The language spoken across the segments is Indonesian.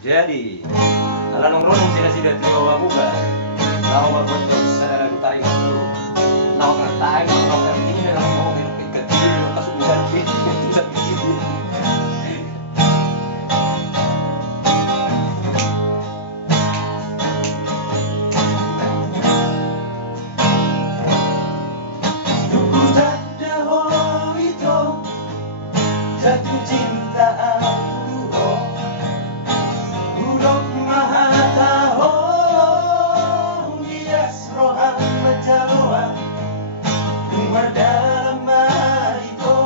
Jadi, ala nong ronong sila sila tiyo wabuga. Lawa wabuga sa tayo ko. Lawa na tayo, lawa na hindi na lang mo ikat dito kasubugan sa video. Jatuh cinta aku, buruk mahataho, hias rohan majawa, luar dalam itu,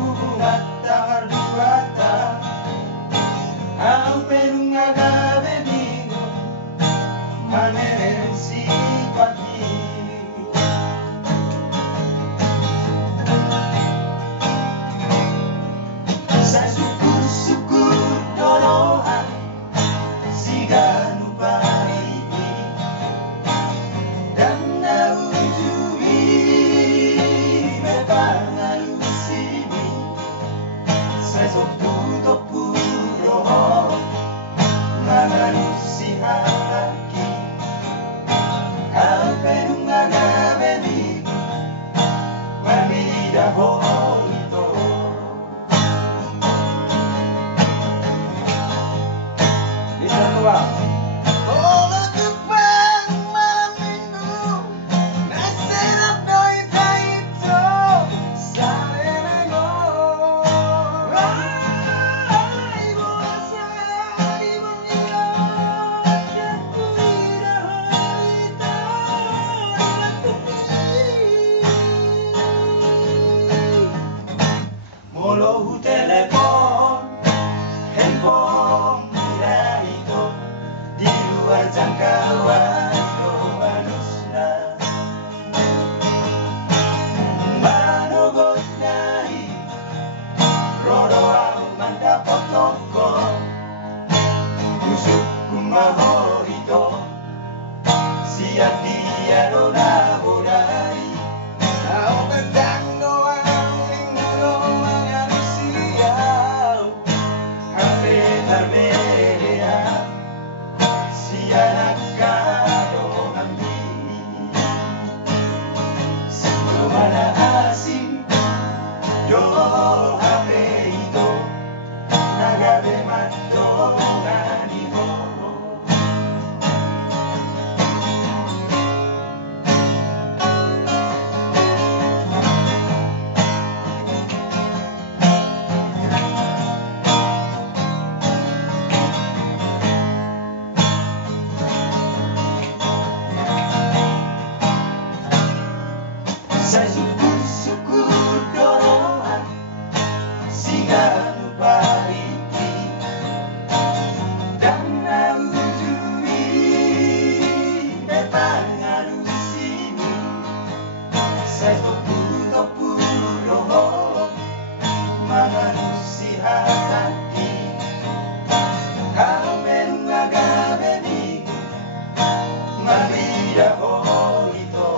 hubungan tawar duata, ampe nungaga beningo, maneren si pagi. Saya syukur doroan siga nubari dan naujui mepangalu sini saya sopu roho mangalusi haki alpe nungaga beni mamidaho. Molo telepon, handphone murah itu di luar jangkauan doanusna. Manogot nai, rodo au mandapot toko, kusuk kumaho itu, siap dia dona bodai, au bentang doang. Yo HP itu nagabe matongan ibo. Saya syukur doroan siga nubari dan naujui mepangalu sini saya topu roho mangalusi hati amen ngagabe minggu maridaho itu.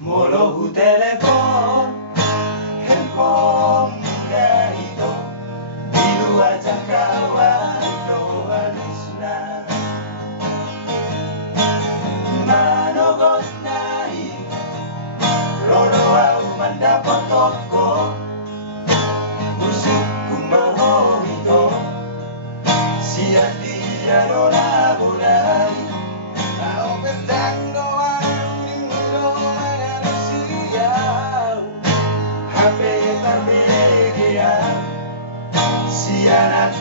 Molo telepon, handphone murah itu di luar jangkauan doanusna. Manogot nai, rodo au mandapot toko, kusuk kumaho itu, siap dia dona bodai, au bentang doang. HP termedia si anak